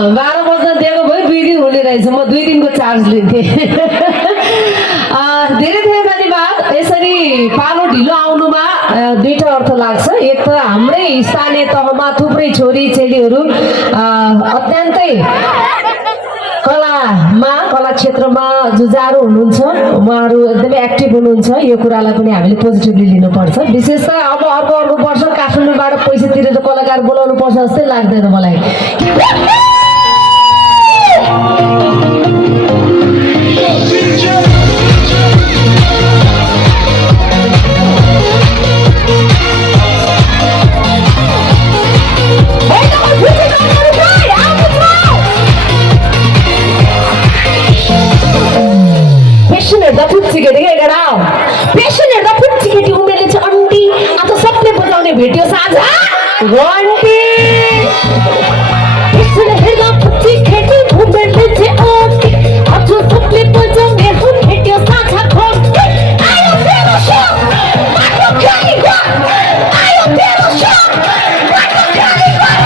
12 बज्न दिएको भए 2 दिन हुने रहेछ। म 2 दिनको चार्ज लिन्थेँ। धेरै धेरै धन्यवाद। यसरी पालो ढिलो आउनुमा दुईटा अर्थ लाग्छ। एक त हाम्रै स्थानीय तहमा थुप्रै छोरी चेलीहरू अत्यन्तै कला क्षेत्रमा जुझारु हुनुहुन्छ, उहाँहरू एकदमै एक्टिभ हुनुहुन्छ। यो कुरालाई पनि हामीले पोजिटिभली लिनुपर्छ। विशेष त अब अर्को वर्ष काठमाडौँबाट पैसा तिरेर कलाकार बोलाउनु पर्छ जस्तै लाग्दैन मलाई। पेसेन्ट हेर्दा फुच्ची केटी क्या गाउँ, पेसेन्ट हेर्दा फुच्ची केटी उमेरले चाहिँ अन्टी अथवा सबले बजाउने भेट्यो साझा घन्टी। पेसेन्ट हेर्दा फुच्ची केटी उमेरले चाहिँ अन्टी अथवा सबले बजाउने भेट्यो साझा घन्टी। आयो तेरो सक माटो खाली घर, आयो तेरो सक माटो खाली घर।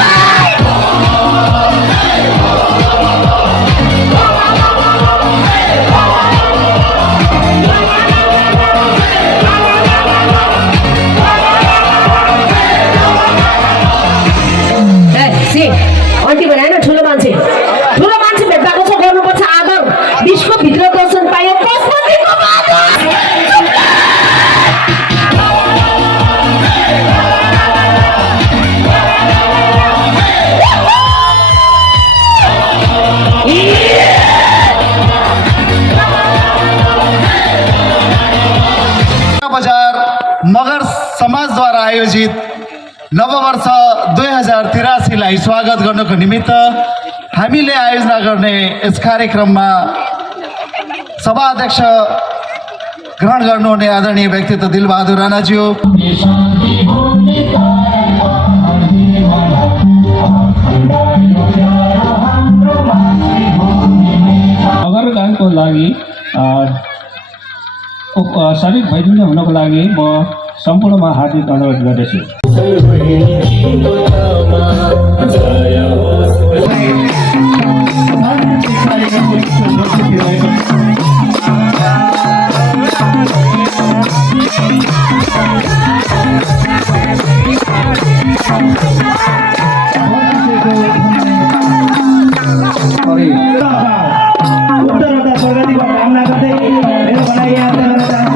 अन्टी भने होइन, ठुलो मान्छे भेट्दाको छ, गर्नुपर्छ आदर। विश्व भित्र दर्शन पायो पशुपतिको बजार मगर समाजद्वारा आयोजित नववर्ष 2083 लाई स्वागत गर्नको निमित्त हामीले आयोजना गर्ने यस कार्यक्रममा सभा अध्यक्ष ग्रहण गर्नुहुने आदरणीय व्यक्तित्व दिलबहादुर राणाज्यू, मगर गानको लागि शरीर भइदिनु हुनको लागि म सम्पूर्णमा हार्दिक अनुरोध गर्दछु। प्रगतिको कामना गर्दै मेरो भनाइ यहाँ गर्न चाहन्छु।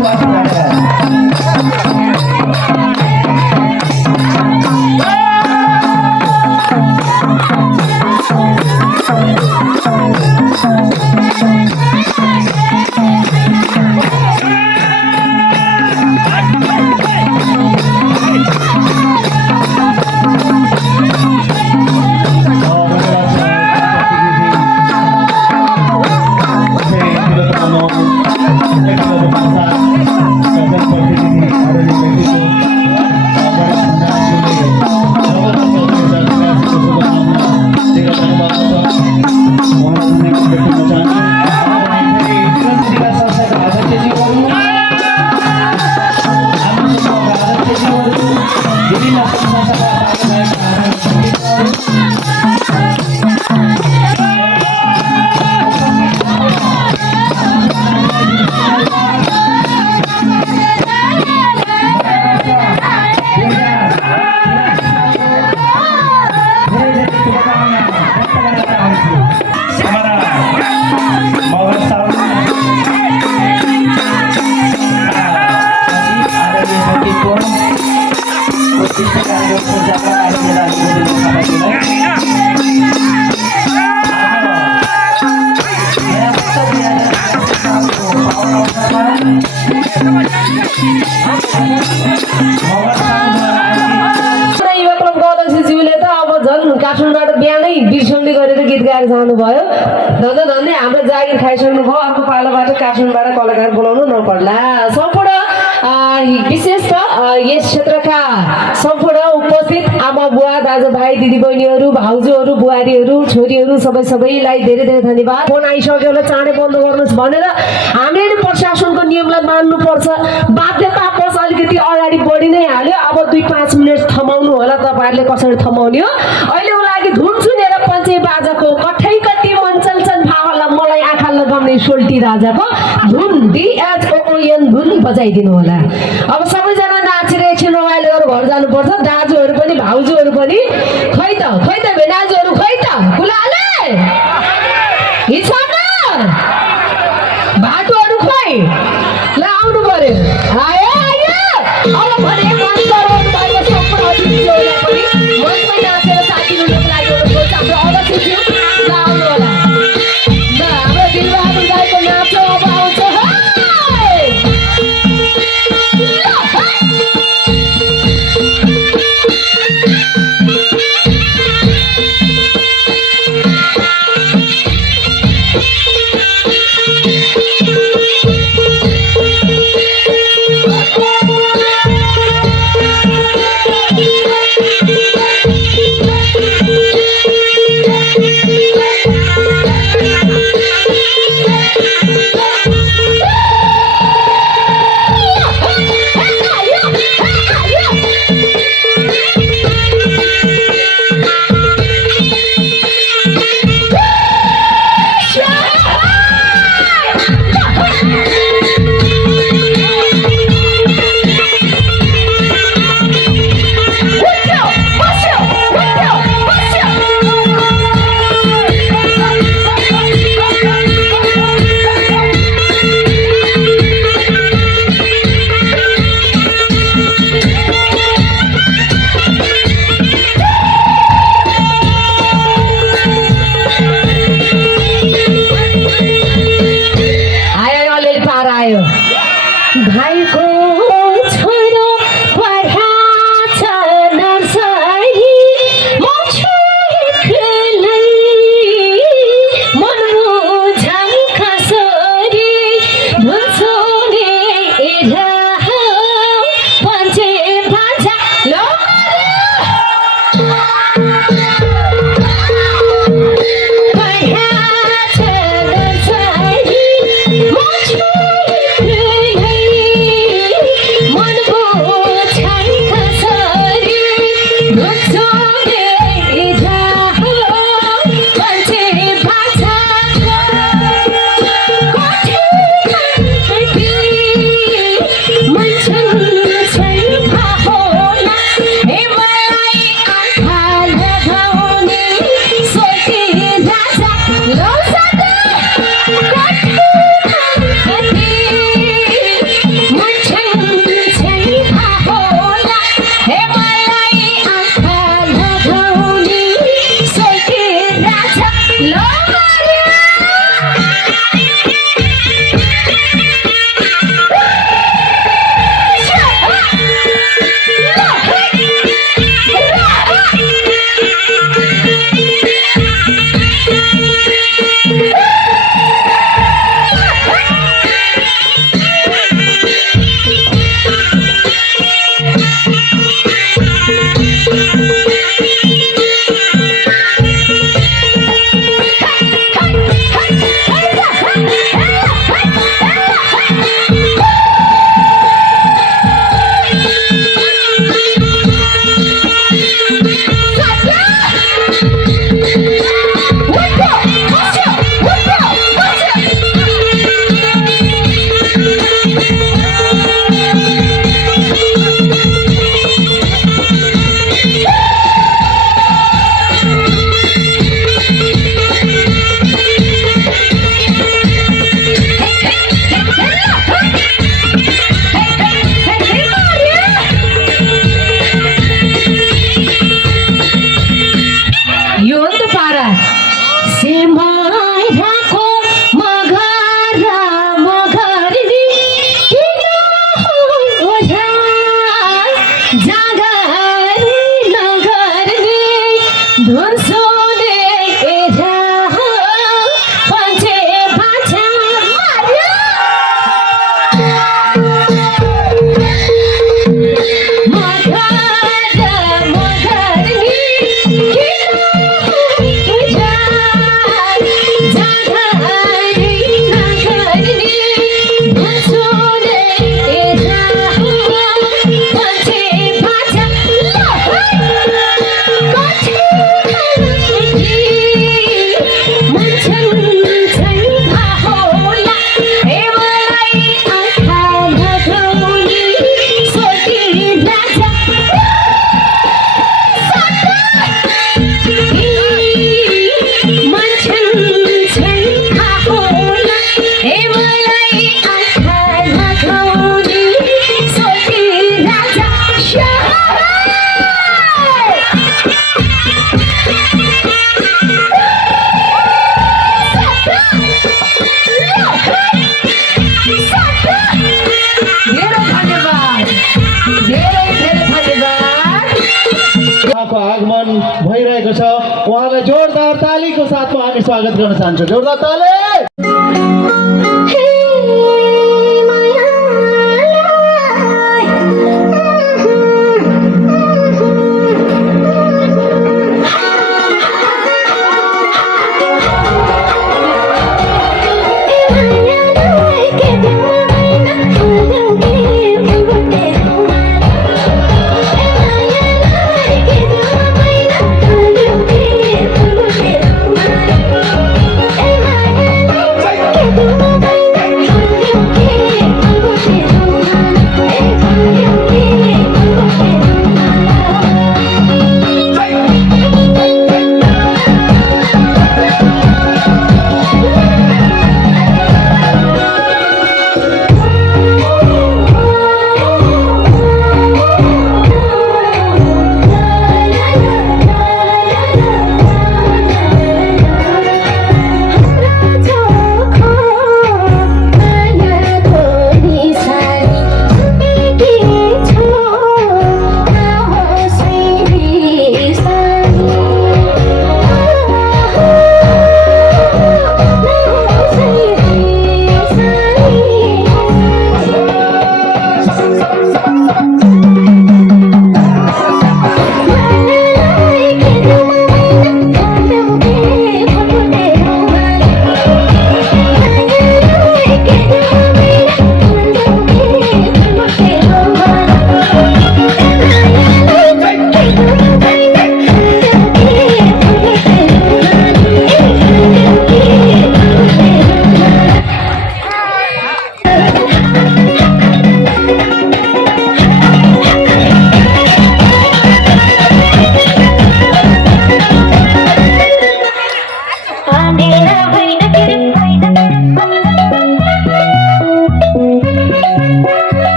काठमाडौँबाट बिहानै बिर्सौँले गरेर गीत गाएर जानुभयो। धन्दा धन्दै हाम्रो जागिर खाइसक्नु भयो। अर्को पालोबाट काठमाडौँबाट कलाकार बोलाउनु नपर्ला। सम्पूर्ण विशेष त यस क्षेत्रका सम्पूर्ण उपस्थित आमा बुवा दाजुभाइ दिदीबहिनीहरू भाउजूहरू बुहारीहरू छोरीहरू सबैलाई धेरै धेरै धन्यवाद। फोन आइसक्यो होला चाँडै बन्द गर्नुहोस् भनेर हामीले प्रशासनको नियमलाई मान्नुपर्छ। बाध्यता पस अलिकति अगाडि बढी नै हाल्यो। अब 2-5 मिनट थमाउनु होला तपाईँ। तपाईँहरूले कसरी थमाउने हो अहिलेको लागि धुन सुनेर पञ्चे बाजाको कठै कति मन चल्छन् भावला मलाई आँखा लगाउने सोल्टी राजाको धुन DHOON धुन बजाइदिनु होला अब सबैजना नाचेर एकछिन रमाइलो गरेर घर जानुपर्छ दाजुहरू पनि भाउजूहरू पनि खै त भेनाजुहरू खै त कुलाले हिसाब बाटोहरू खोइ ल आउनु पर्यो आयो अब भने मञ्चमै नाचेर साथिनुको लागि हाम्रो अगस्ती थियो ल आउनु होला ल हाम्रो दिलबहादुर दाइको नाच अब आउँछ भइरहेको छ। उहाँलाई जोरदार तालीको साथमा हामी स्वागत गर्न चाहन्छौँ। जोरदार ताली।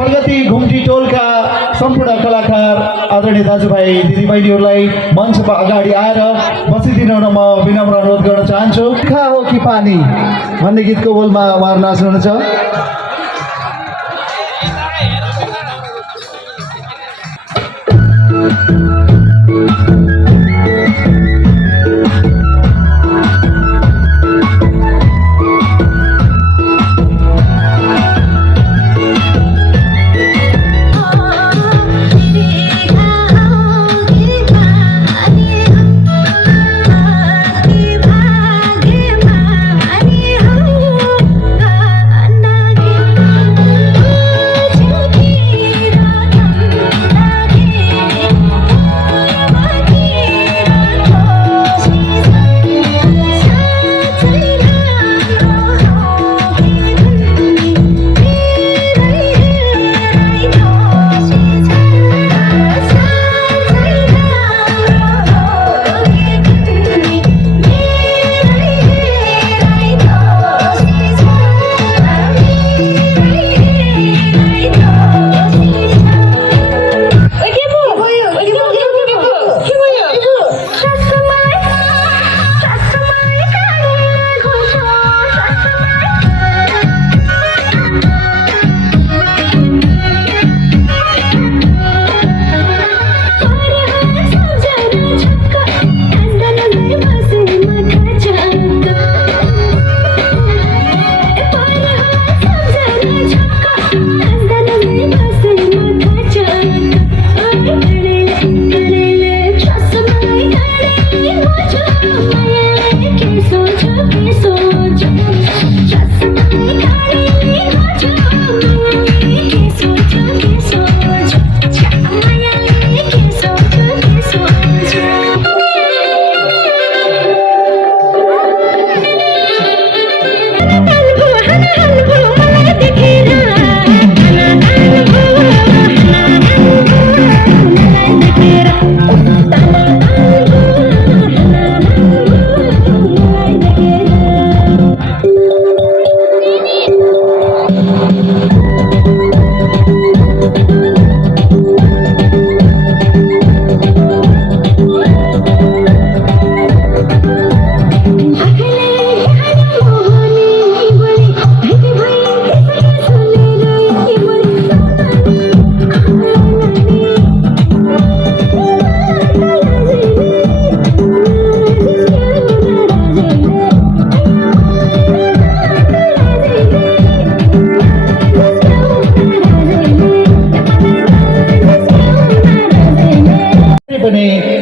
प्रगति घुम्टी टोलका सम्पूर्ण कलाकार आदरणीय दाजुभाइ दिदीबहिनीहरूलाई मञ्चमा अगाडि आएर बसिदिन म विनम्र अनुरोध गर्न चाहन्छु। खा हो कि पानी भन्ने गीतको बोलमा उहाँहरू नाच्नुहुन्छ।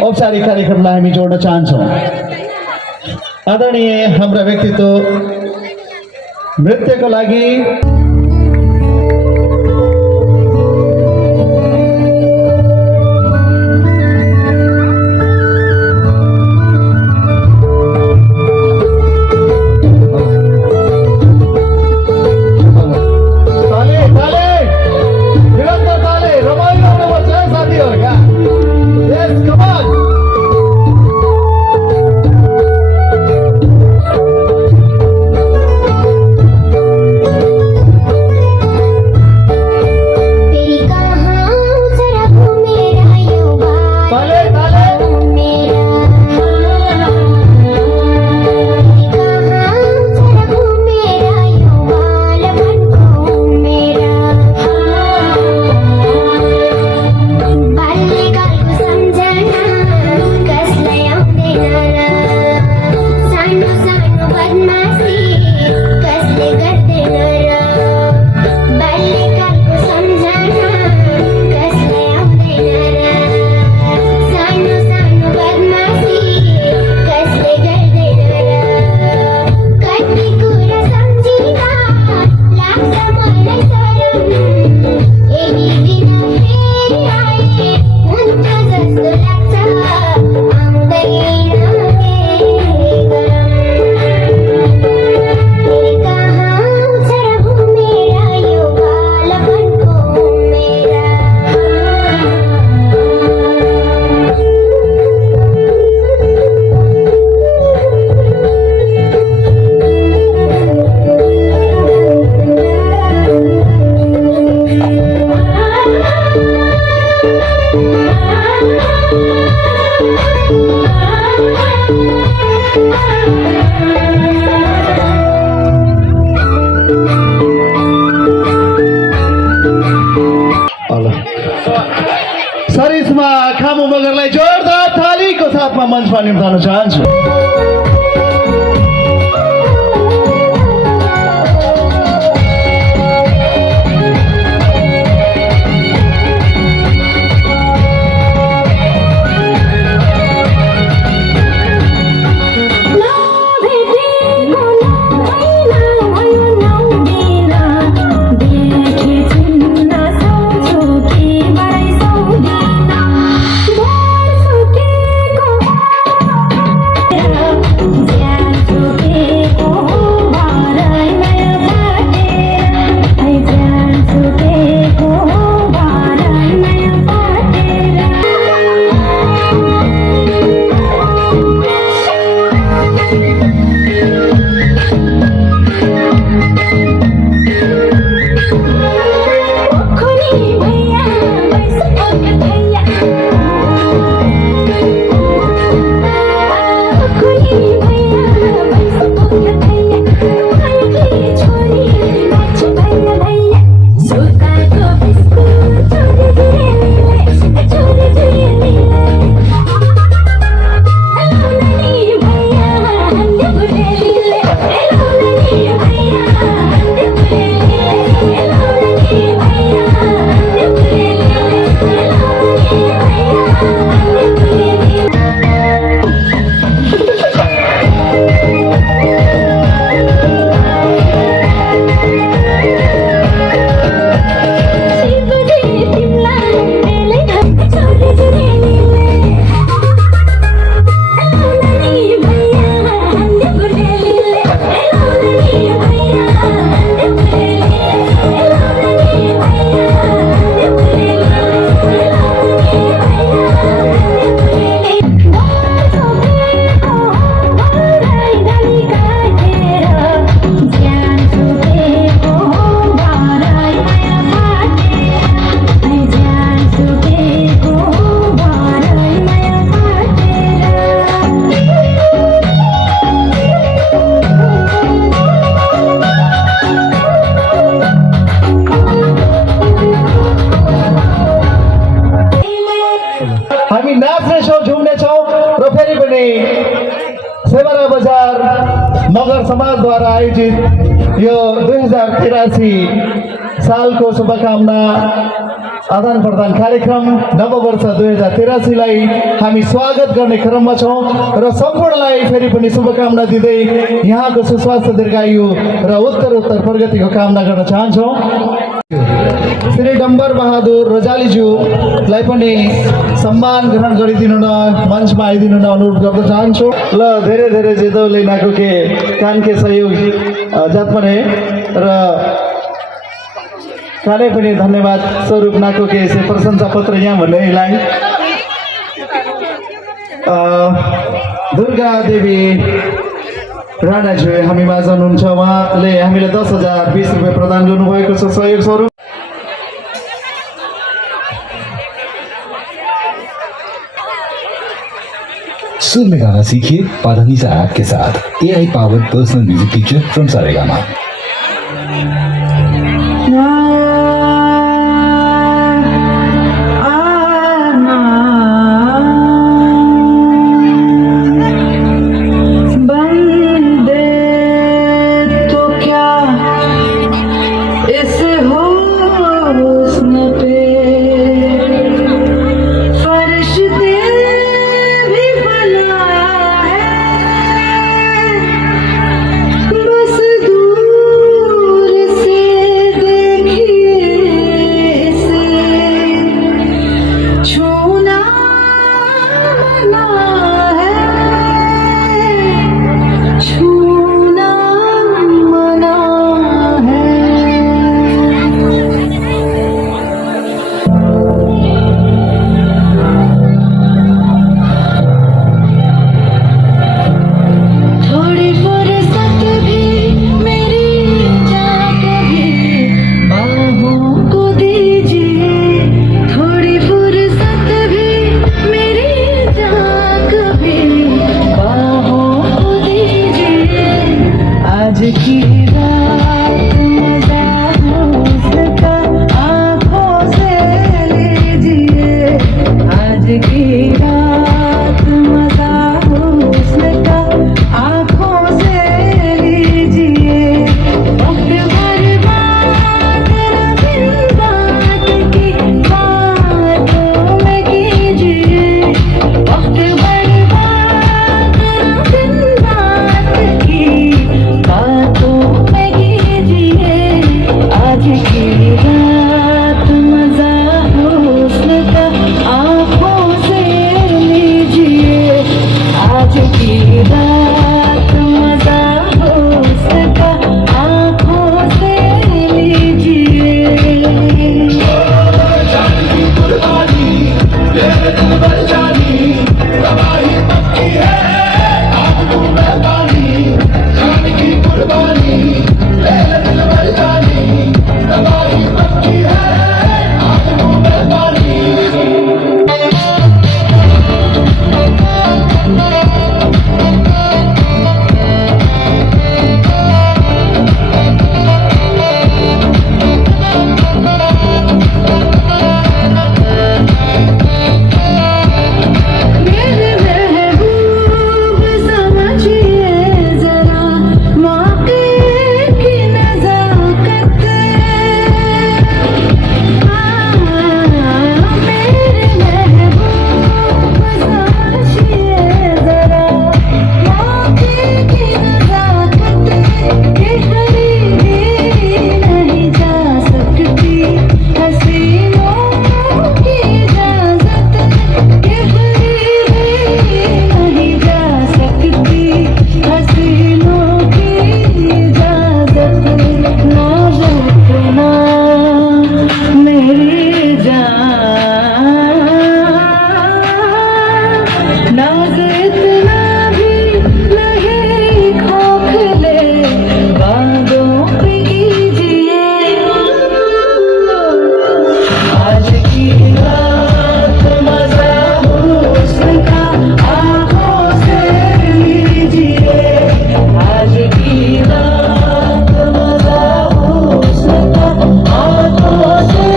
औपचारिक कार्यक्रमलाई हामी जोड्न चाहन्छौँ। आदरणीय हाम्रा व्यक्तित्व नृत्यको लागि सरिसमा खामु मगरलाई जोरदार थालीको साथमा मञ्चमा निम्ताउन चाहन्छु। हामी नाच्नेछौँ झुम्नेछौँ र फेरि पनि सेवारा बजार मगर समाजद्वारा आयोजित यो 2083 सालको शुभकामना आदान प्रदान कार्यक्रम नववर्ष 2083 लाई हामी स्वागत गर्ने क्रममा छौँ र सम्पूर्णलाई फेरि पनि शुभकामना दिँदै यहाँको सुस्वास्थ्य दीर्घायु र उत्तर प्रगतिको कामना गर्न चाहन्छौँ। श्री डम्बर बहादुर रजालीज्यूलाई पनि सम्मान ग्रहण गरिदिनु न मञ्चमा आइदिनु न अनुरोध गर्न चाहन्छु। ल धेरै धेरै जेदौले नाको के कान के सहयोग जात पनि र काले पनि धन्यवाद स्वरूप नाको के से प्रशंसा पत्र यहाँ भन्नेलाई दुर्गा देवी राणाज्यू हामी माझ हुनुहुन्छ। उहाँले हामीले 10,020 रुपियाँ प्रदान गर्नुभएको छ सहयोग स्वरूप। सुर में गाना सीखिए पाधानीसा ऐप के साथ। AI powered personal music teacher from Saregama. बस दूर की रात मजा हुस्न का आँखों से लीजिए, आज की रात मजा हुस्न का आँखों से लीजिए। मेरे महबूब समझिए जरा मौके की नजाकत, मेरे महबूब समझिए जरा मौके की नजाकत, के खरीदी नहीं जा सकती हसीनों की इजाजत, के खरीदी नहीं जा सकती हसीनों की इजाजत। नाज़ इतना मेरी जान, नाज़ इतना भी नहीं खोखले बातों पे कीजिए, आज की रात मजा हुस्न का आँखों से लीजिए, आज की रात मजा हुस्न का आँखों से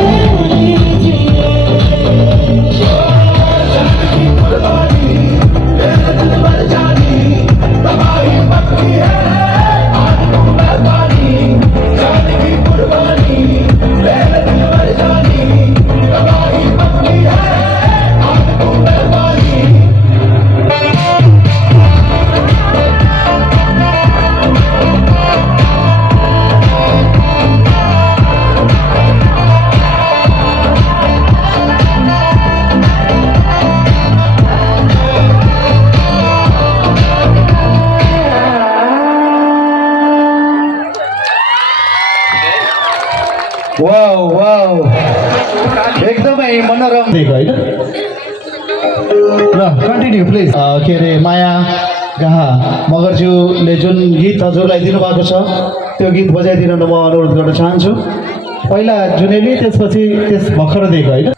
लीजिए। वाव वाव एकदमै मनोरम दिएको होइन र कन्टिन्यू प्लिज के अरे माया गाहा मगरज्यूले जुन गीत हजुरलाई दिनुभएको छ त्यो गीत बजाइदिन म अनुरोध गर्न चाहन्छु। पहिला जुनेली त्यसपछि त्यस भर्खर दिएको होइन।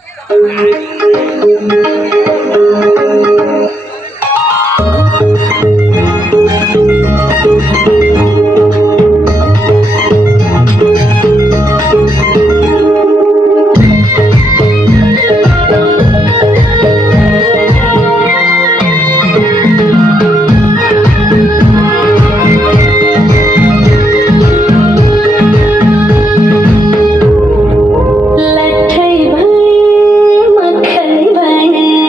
लट्ठै भए मक्खै भए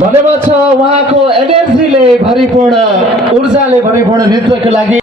धन्यवाद छ उहाँको एनर्जीले भरिपूर्ण ऊर्जाले भरिपूर्ण नृत्यको लागि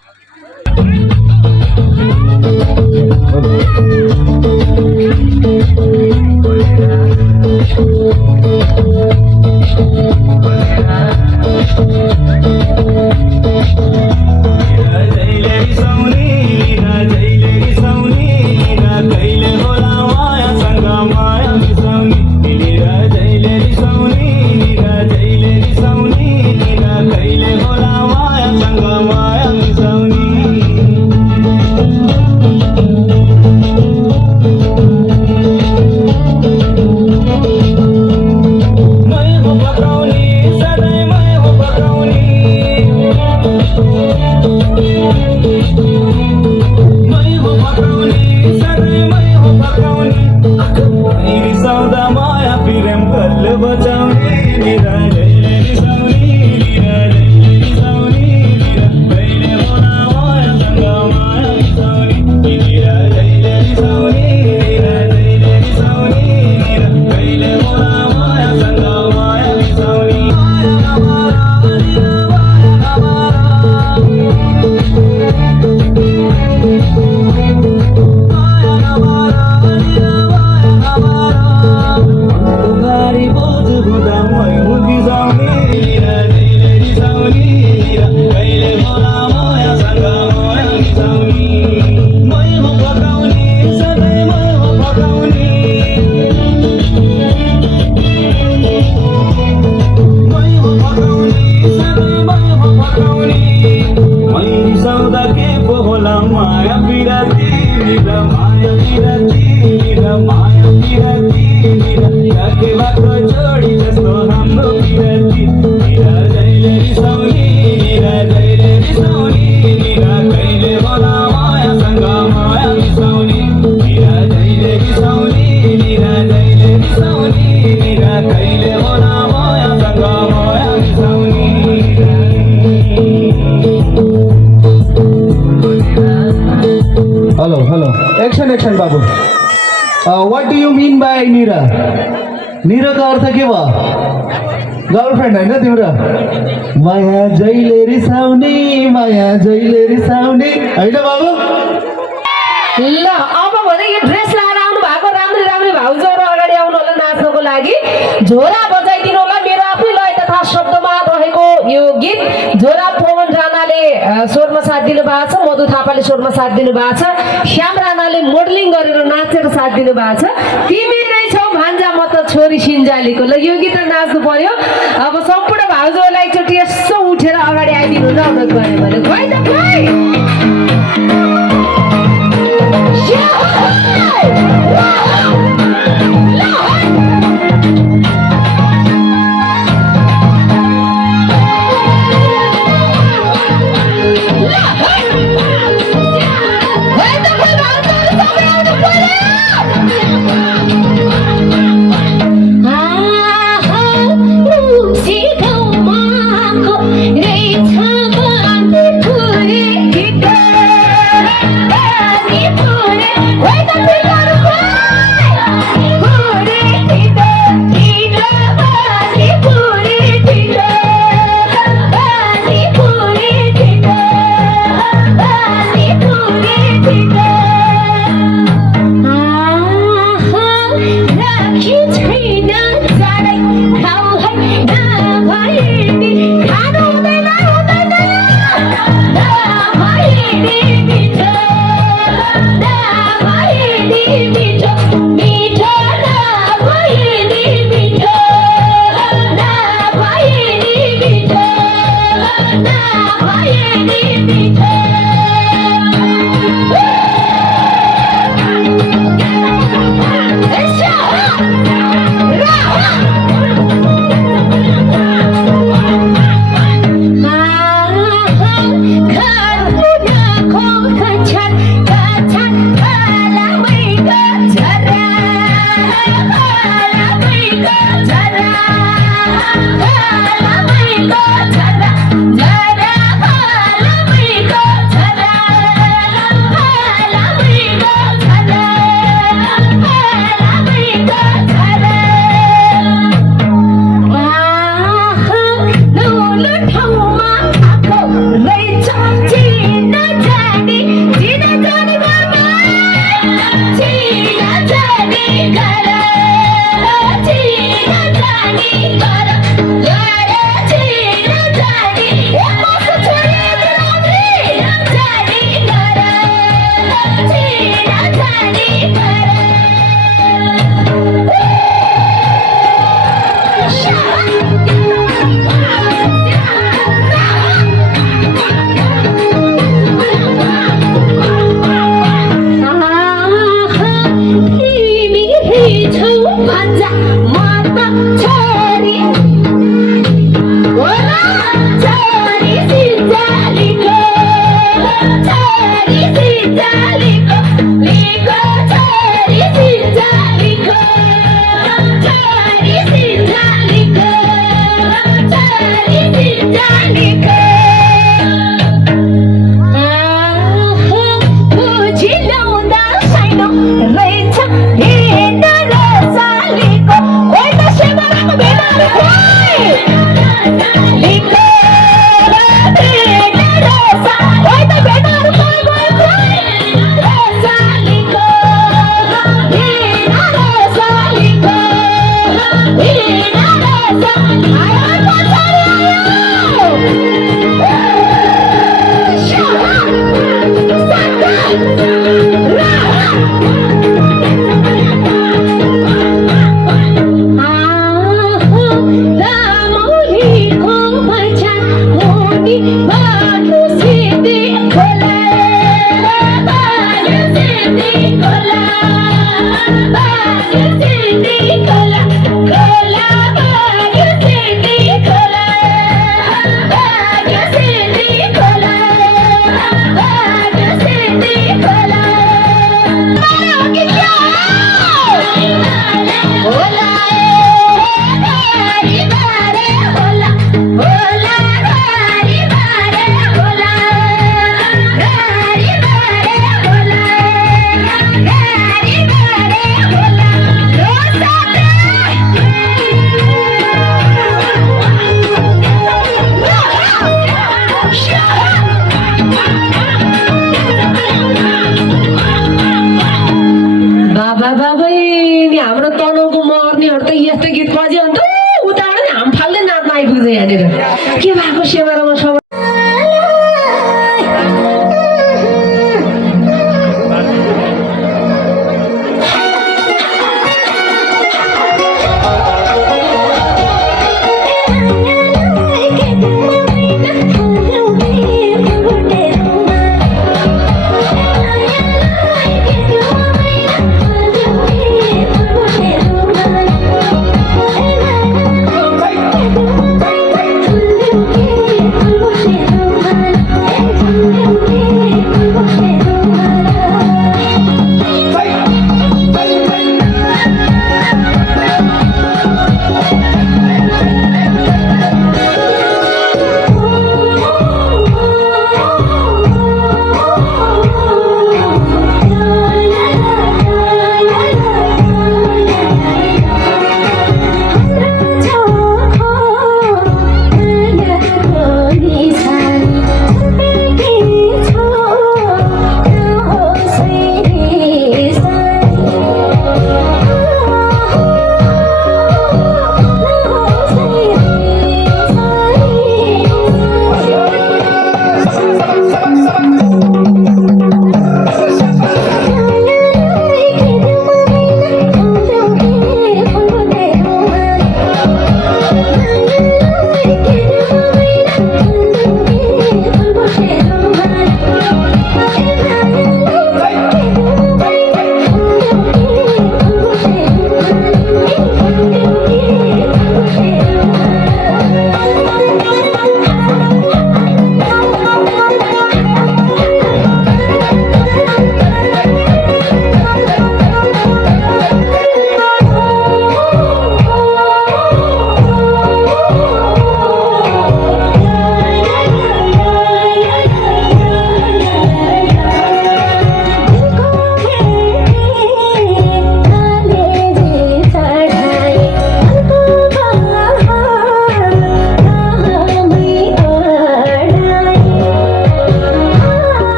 एक्सन बाबु what do you mean by निरा निराको अर्थ के भयो गर्लफ्रेन्ड हैन तिम्रो माया जहिले रिसाउने हैन बाबु ल अब भने यो ड्रेस लगाएर आउनु भएको राम्रो राम्रो भाउजूहरु अगाडि आउनु होला नाच्नको लागि झोरा बजाइदिनु होला मेरो आफ्नै लय तथा शब्दमा रहेको यो गीत झोरा पवन राणाले स्वरमा साथ दिनु भएको छ मधु थापाले स्वरमा साथ दिनु भएको छ श्याम राणाले मोडलिङ गरेर नाचेर साथ दिनु भएको छ तिमी नै छौ भान्जा म त छोरी सिन्जालीको ल यो गीत नाच्नु पर्यो अब सम्पूर्ण भाउजूहरुलाई एकचोटि यसो उठेर अगाडि आइदिनु न अनुरोध गरे भने गइ त गइ यहाँनिर के भएको सेवामा सबै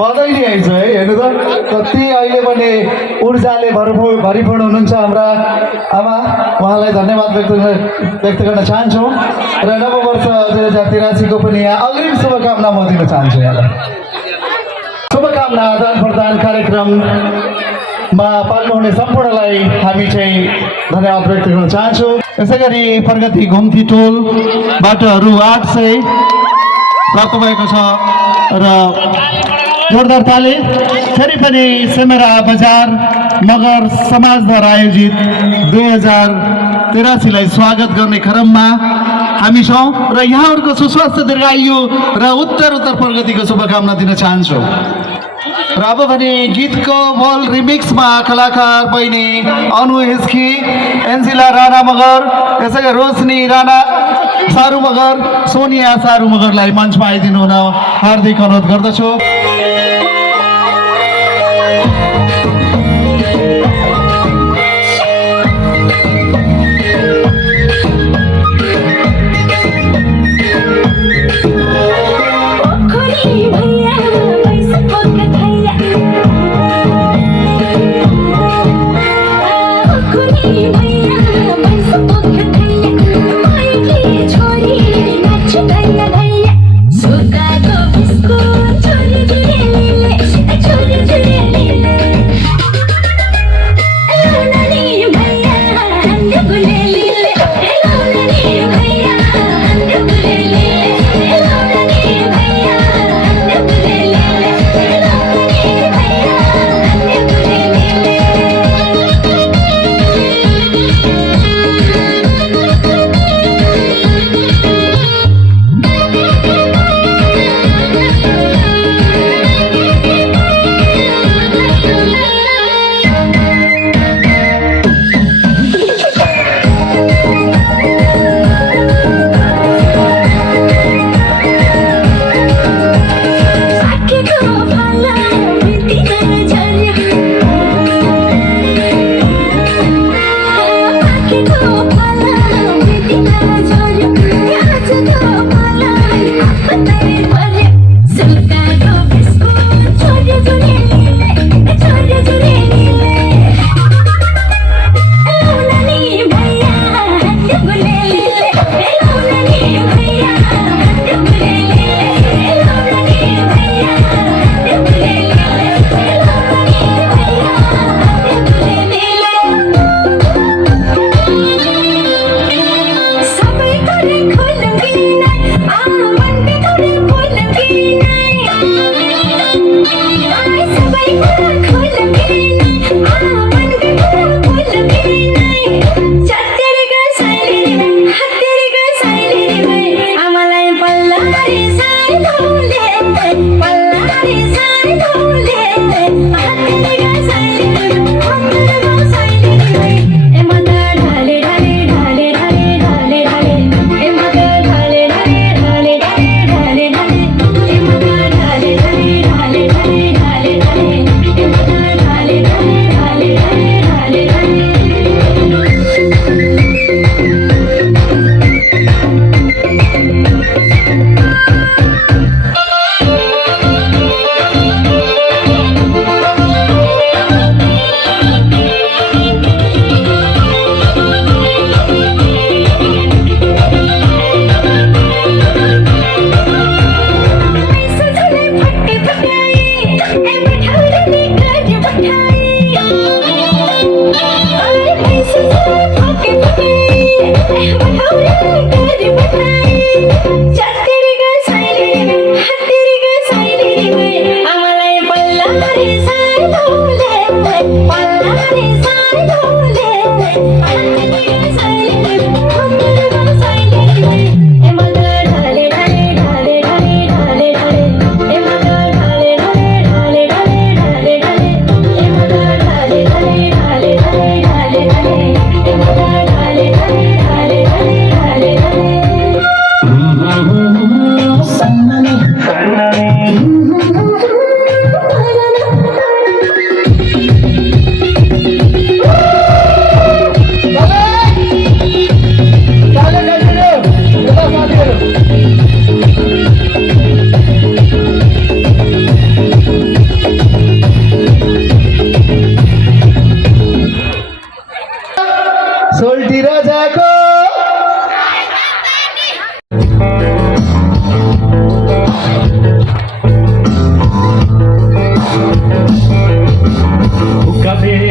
बधाई नि आइछ है हेर्नु त कति अहिले पनि ऊर्जाले भरिपूर्ण हुनुहुन्छ हाम्रा आमा उहाँलाई धन्यवाद व्यक्त गर्न चाहन्छौँ र नववर्ष 2083 को पनि यहाँ अग्रिम शुभकामना म दिन चाहन्छु यहाँलाई शुभकामना आदान प्रदान कार्यक्रम पाल्नुहुने सम्पूर्णलाई हामी चाहिँ धन्यवाद व्यक्त गर्न चाहन्छौँ। यसै गरी प्रगति घुम्ती टोलबाट रु 800 प्राप्त भएको छ र जोरदार ताली। फेरि पनि सेमेरा बजार मगर समाजद्वारा आयोजित 2083 लाई स्वागत गर्ने क्रममा हामी छौँ र यहाँहरूको सुस्वास्थ्य दीर्घायु र उत्तर प्रगतिको शुभकामना दिन चाहन्छु। र अब भने गीतको बोल रिमिक्समा कलाकार बहिनी अनु हिस्की, एन्जिला राणा मगर, यसै गरी रोशनी राणा सारू मगर, सोनिया सारू मगरलाई मञ्चमा आइदिनु हुन हार्दिक अनुरोध गर्दछु। Café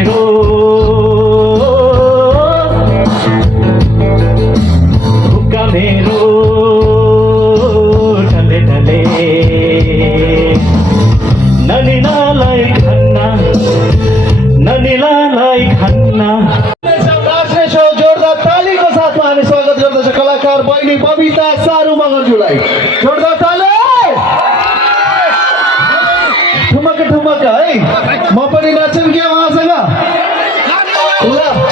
कलाकार बहिनी बबिता सारू मगरज्यूलाई जोरदार ताली ठुमक ठुमक है म पनि नाच्छौँ के उहाँसँग ल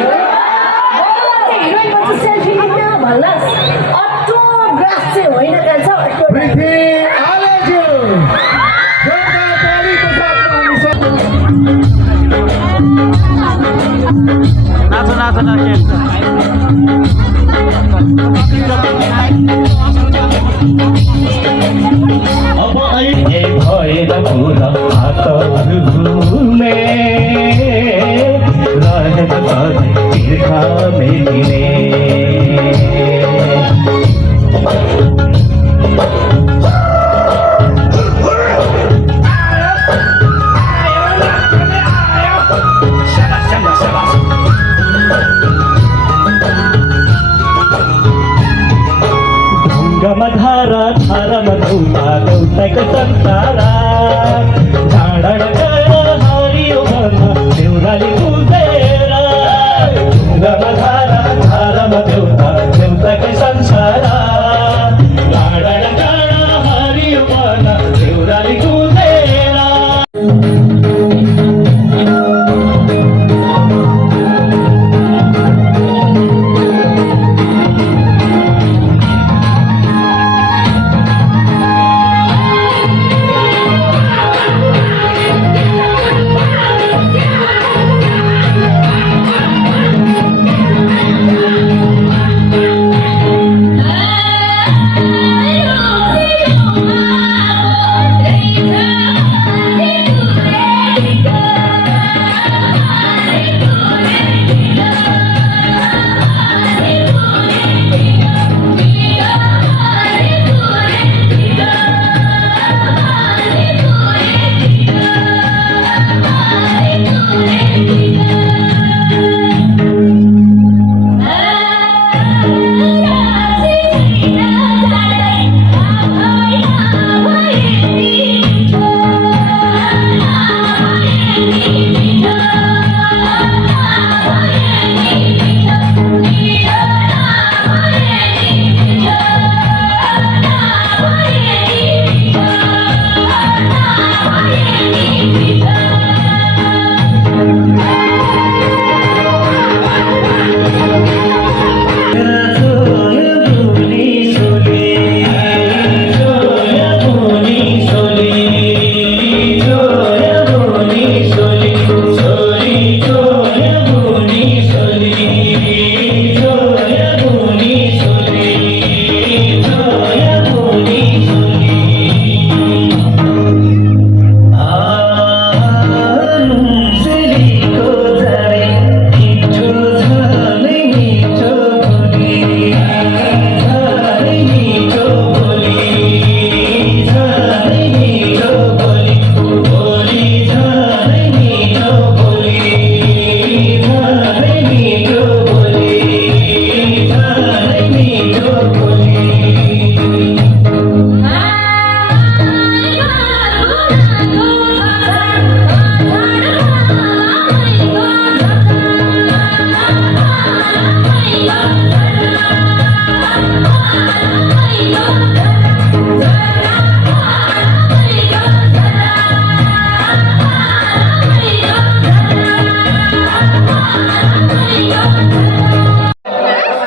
हिरोइन अब अहिले भएर पुरा हातहरूले रहेछ सधैँ तिर्खा मेटिने ढुङ्गामा धारा धारामा धुवा देउताको संसारा डाँडा हरियो घरमा देउराली बुझेर ढुङ्गामा धारा धारामा देउता देउताको संसारा डाँडा हरियो घरमा देउराली बुझेर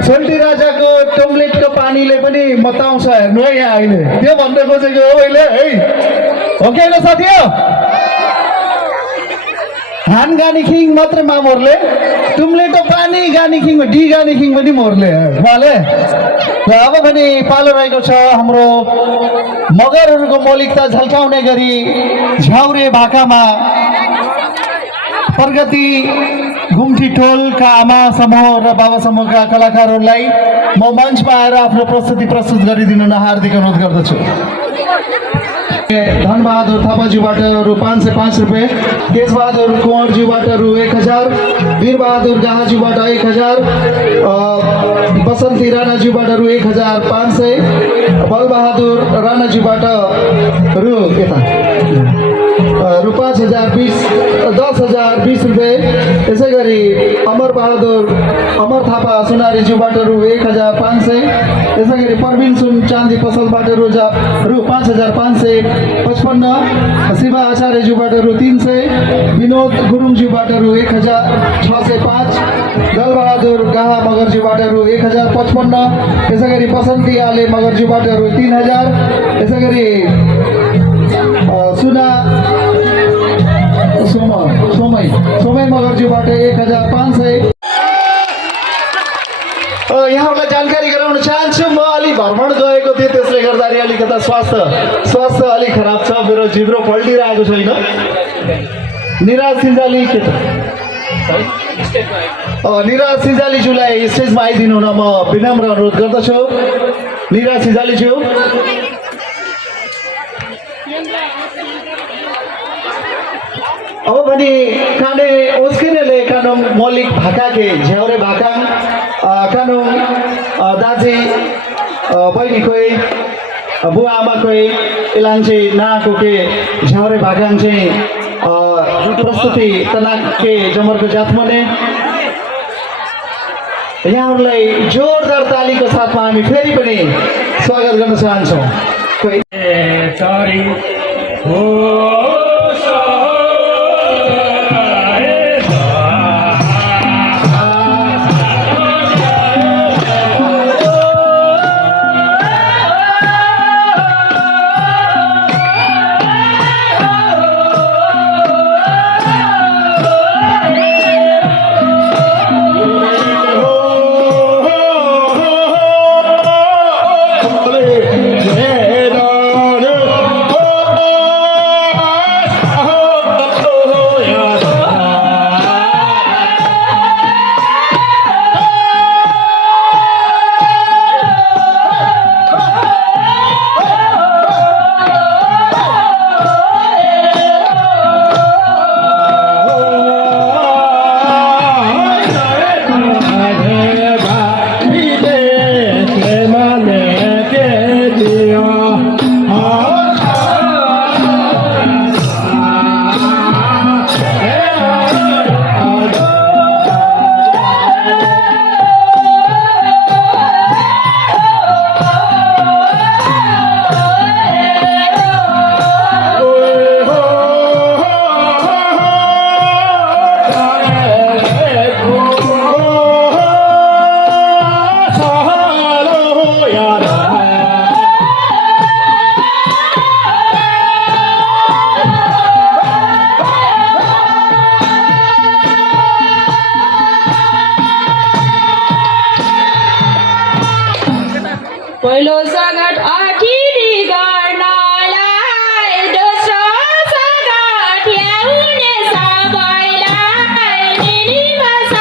सोल्टी राजाको टम्लेटको पानीले पनि मताउँछ हेर्नु है यहाँ अहिले त्यो भन्न खोजेको हो अहिले है हो कि होइन साथी हो हान गानी खिङ मात्रै मामहरूले टुम्लेटो पानी गानी खिङ डी गानी खिङ पनि मोरले उहाँले र अब पनि पालो रहेको छ हाम्रो मगरहरूको मौलिकता झल्काउने गरी झ्याउरे भाकामा प्रगति घुम्टी टोलका आमा समूह र बाबा समूहका कलाकारहरूलाई म मञ्चमा आएर आफ्नो प्रस्तुति प्रस्तुत गरिदिनु न हार्दिक अनुरोध गर्दछु। धनबहादुर थापाज्यूबाट रु 505 रुपियाँ, केशबहादुर कुँवरज्यूबाट रु 1000, वीरबहादुर गाहाज्यूबाट 1000, बसन्ती राणाज्यूबाट रु 1500, बलबहादुर राणाज्यूबाट रु 10,020 रुपियाँ। त्यसै गरी अमर थापा सुनारीज्यूबाट रु 1500। त्यसै गरी प्रवीण सुन चाँदी पसलबाट रु 5,555। शिवा आचार्यज्यूबाट रु 300। विनोद गुरुङज्यूबाट रु 1,605। दलबहादुर गाहा मगरज्यूबाट रु 1,055। त्यसै गरी बसन्ती आले मगरज्यूबाट रु 3,000। त्यसै गरी सोमय मगरज्यूबाट 1,500। यहाँहरूलाई जानकारी गराउन चाहन्छु म अलि भ्रमण गएको थिएँ त्यसले गर्दाखेरि अलिकता स्वास्थ्य अलिक खराब छ मेरो जिब्रो पल्टिरहेको छैन निराज सिन्जाली के त निराज सिन्जालीज्यूलाई स्टेजमा आइदिनु हुन म विनम्र अनुरोध गर्दछु निराज सिन्जालीज्यू अब भने काने ओस्किनेले कानुम मौलिक भाका के झ्याउरे भाका कानुम दाजे बहिनी कोही बुवा आमा कोही इलाङ चाहिँ नाको के झ्याउरे भाका चाहिँ प्रस्तुति तनाक के जमरको जातमने यहाँहरूलाई जोरदार तालीको साथमा हामी फेरि पनि स्वागत गर्न चाहन्छौँ कोही पहिलो सगट अठिरी गर्नलाई दोस्रो सगट ल्याउने सबैलाई निनिबस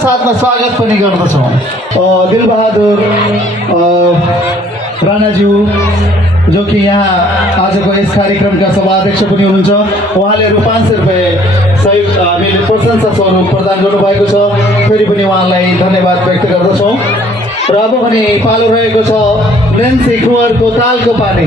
साथमा स्वागत पनि गर्दछौँ दिलबहादुर राणाज्यू जो कि यहाँ आजको यस कार्यक्रमका सभाध्यक्ष पनि हुनुहुन्छ उहाँले रु 500 रुपियाँ सहयोग हामीले प्रशंसा स्वरूप प्रदान गर्नुभएको छ फेरि पनि उहाँलाई धन्यवाद व्यक्त गर्दछौँ र अब भने पालो रहेको छ नेन्सी कुँवरको तालको पानी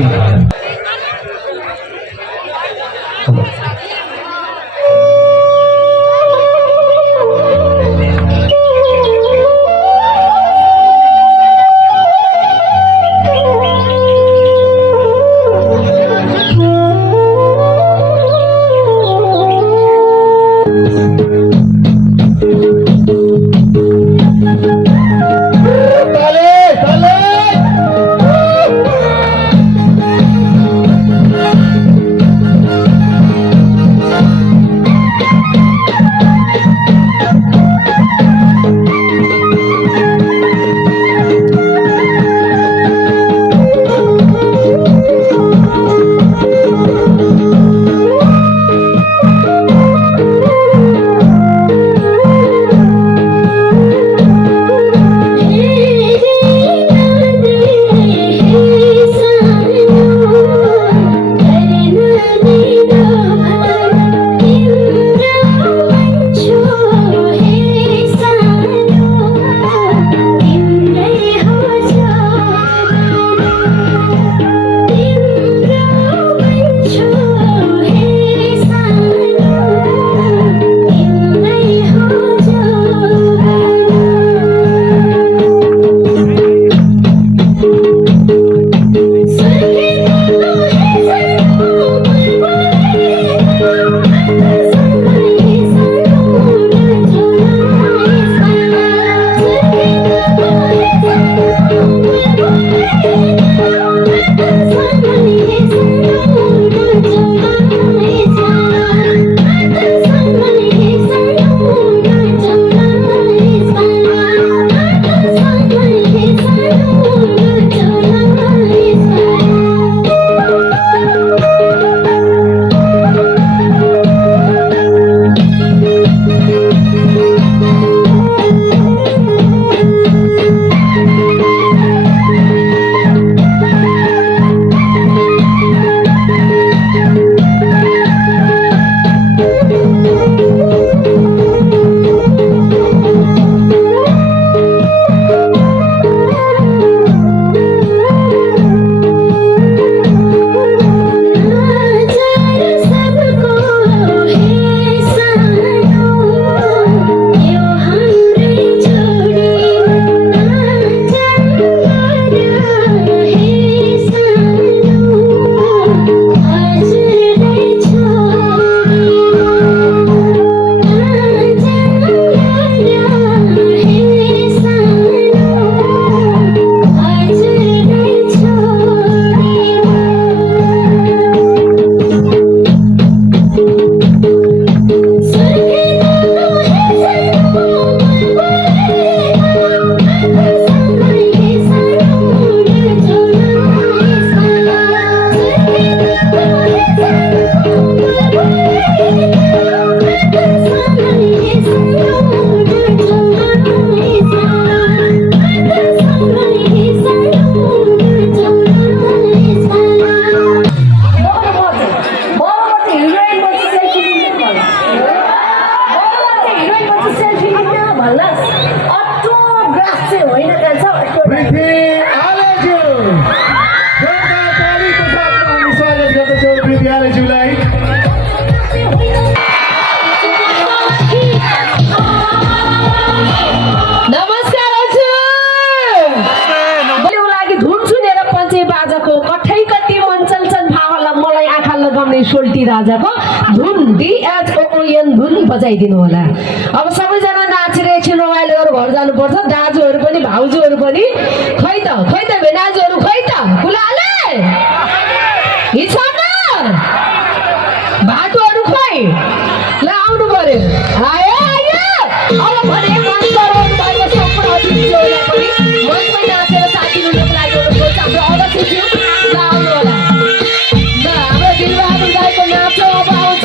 सोल्टी राजाको धुन DHOON धुन बजाइदिनु होला। अब सबैजना नाचेर एकछिन रमाइलो गरेर घर जानुपर्छ। दाजुहरू पनि भाउजूहरू पनि खै त भेनाजुहरू खै त कुलाले हिसाब भाटुहरू खै ल आउनु पर्यो। आयो अब भने मञ्चमै नाचेर साथी हुनुको लागि हाम्रो अगस्टज्यू ल आउनु होला। ल हाम्रो दिलबहादुर दाइको नाच अब आउँछ।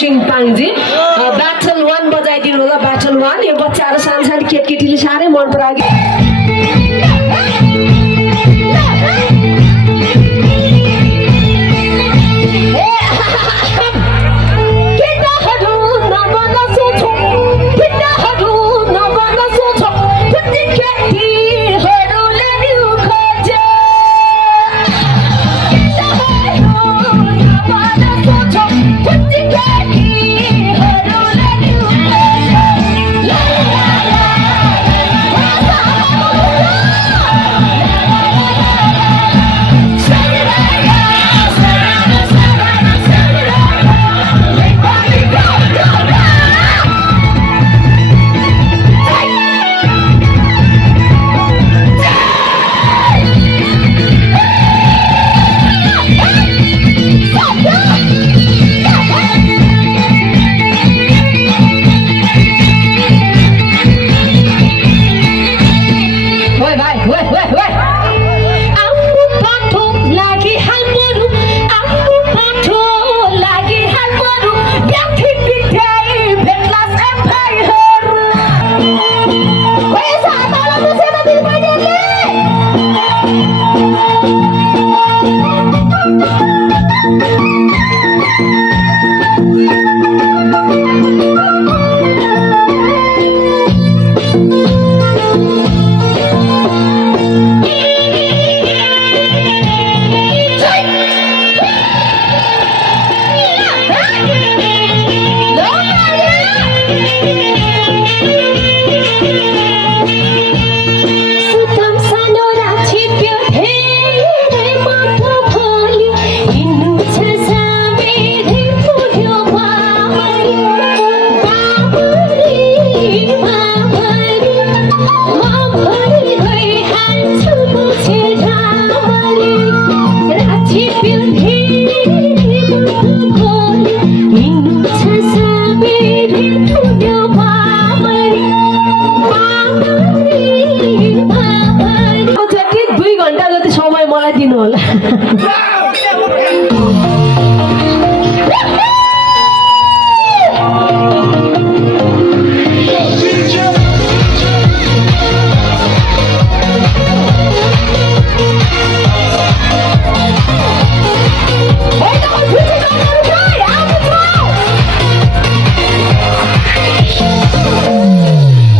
चिङपाङजी ब्याटल 1 बजाइदिनु होला ब्याटल 1 यो बच्चाहरु सानसानो केटकेटीले साह्रै मन परायो गरिदिनु होला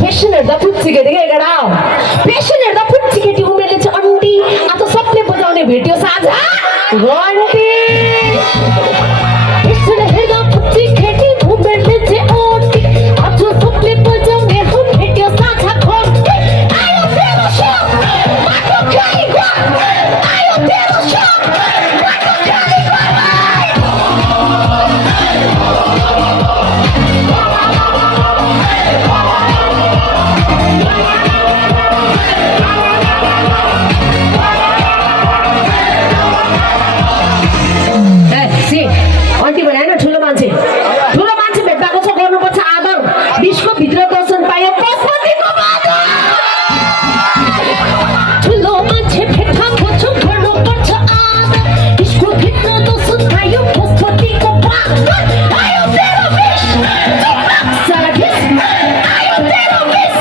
पेसेन्ट हेर्दा फुच्ची केटी क्या एघार पेसेन्ट हेर्दा फुच्ची केटी उमेरले चाहिँ अन्टी आज सबले बजाउने भेट्यो साझा घन्टी पेसेन्ट हेर्दा फुच्ची केटी उमेरले चाहिँ अन्टी आज सबले बजाउने हम भेट्यो साझा घन्टी आयो तेरो सक माटो खाली घर आयो तेरो सक माटो खाली घर अन्टी भने ठुलो मान्छे भेट्दाको छ गर्नुपर्छ आदर विश्वको भित्र दर्शन पायो पशुपतिको बादर ठुलो मान्छे भेट्दाको छ गर्नुपर्छ आदर विश्वको भित्र दर्शन पायो पशुपतिको बादर आयो तेरो विष सारा विष आयो तेरो विष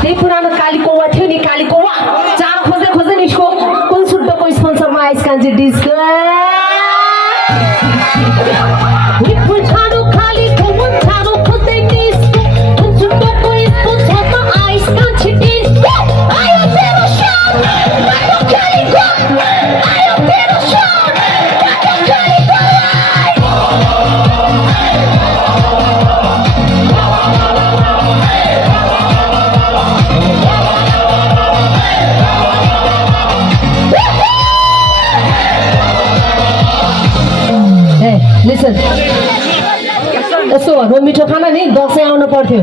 त्यही पुरानो काली कौवा थियो नि काली कौवा चारो खोज्दै खोज्दै निस्को कुन सुड्डोको स्पोन्सरमा आइस कान्छी डिस्को फुल छाडो खाली कौवा चारो खोज्दै निस्को कुन सुड्डोको स्पोन्सरमा आइस कान्छी डिस्को आयो तेरो शान माटो खाली घर आयो तेरो शान माटो खाली घर लिसन यसो हो मिठो खाना नि दसैँ आउनु पर्थ्यो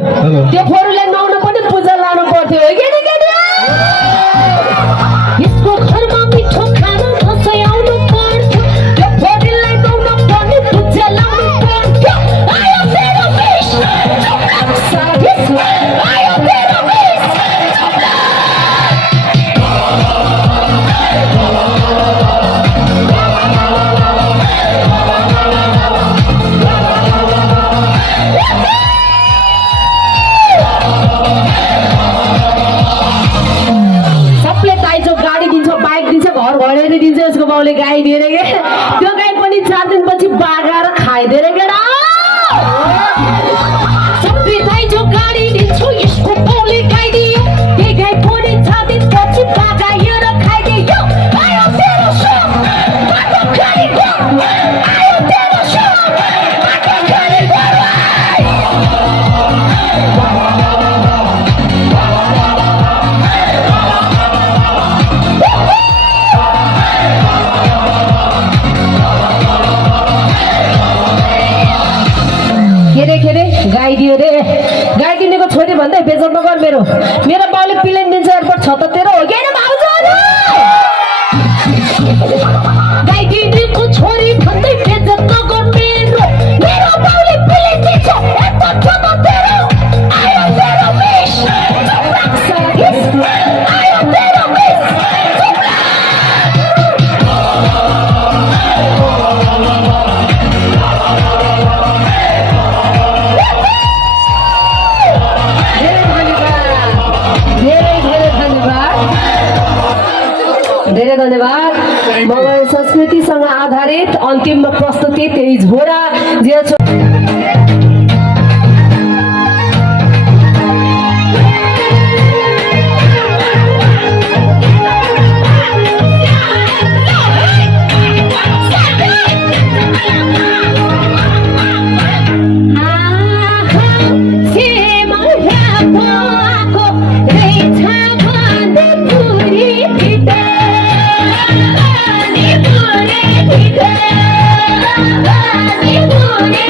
त्यो फोरलाई नुहाउनु पर्ने पूजा लानु पर्थ्यो यसको घरमा मिठो खाना दसैँ आउनु पर्थ्यो त्यो फोरलाई नुहाउनु पर्ने पूजा लानु पर्थ्यो आयो तेरो विष सारा विष आयो तेरो विष घरघरेर दिन्छ यसको बाउले गाई दिएर के त्यो गाई पनि 4 दिनपछि बागाएर खाइदिएर केटा सबै दाइजो गाडी दिन्छु यसको बाउले गाई दियो त्यही गाई पनि 4 दिनपछि बागाएर खाइदियो आयो तेरो सक माटो खाली घर आयो तेरो सक माटो खाली घर के रे गाई दियो रे गाई दिनेको छोरी भन्दै बेजत नगर मेरो बाउले पिलेन दिन्छ एयरपोर्ट छ त तेरो हो कि हैन भाउजू गाई दिनेको छोरी भन्दै बेजत नगर मेरो बाउले पिलेन दिन्छ एयरपोर्ट छ त तेरो आयो तेरो विष आयो तेरो विष धेरै धन्यवाद मगर संस्कृतिसँग आधारित अन्तिम प्रस्तुति त्यही झोरा जे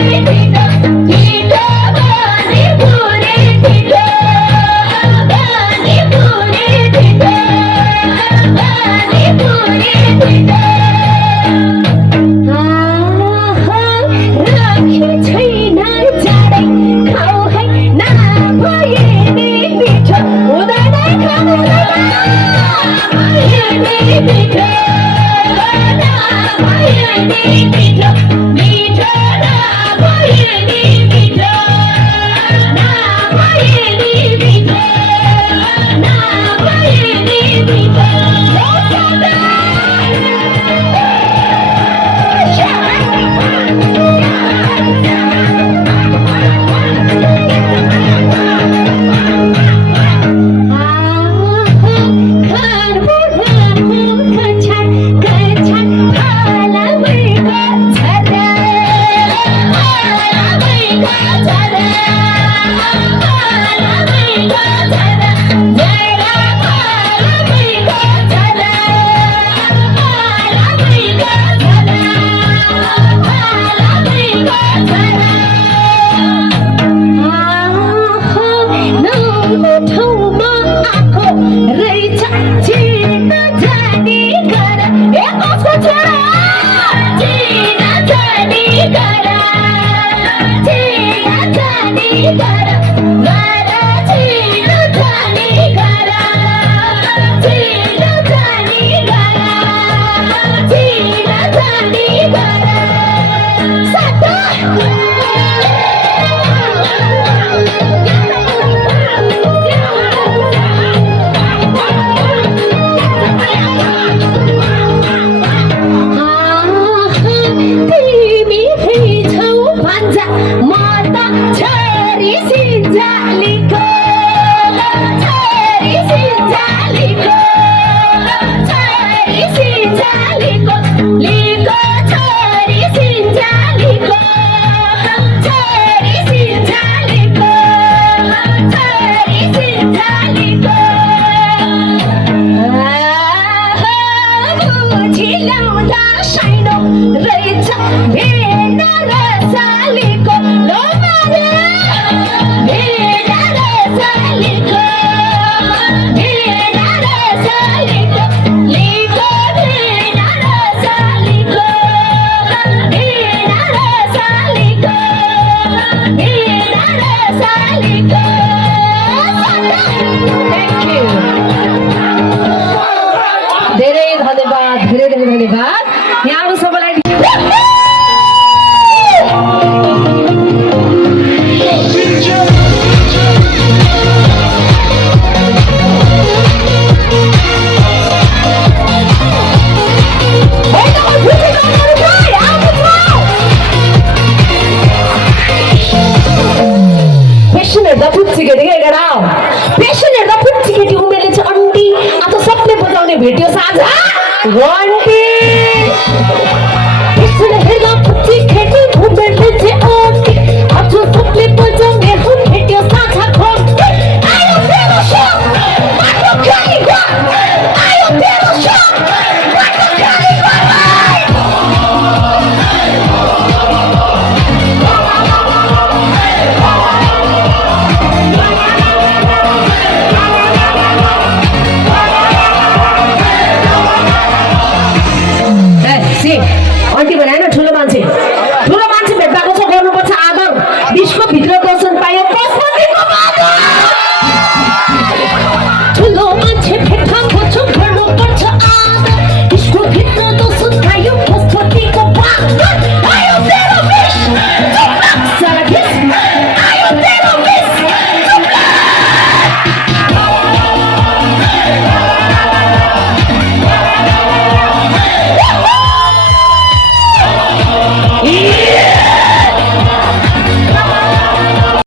Thank you. भेट्यो साझा घन्टी हेर्दा पुच्ची खेती घुम्दै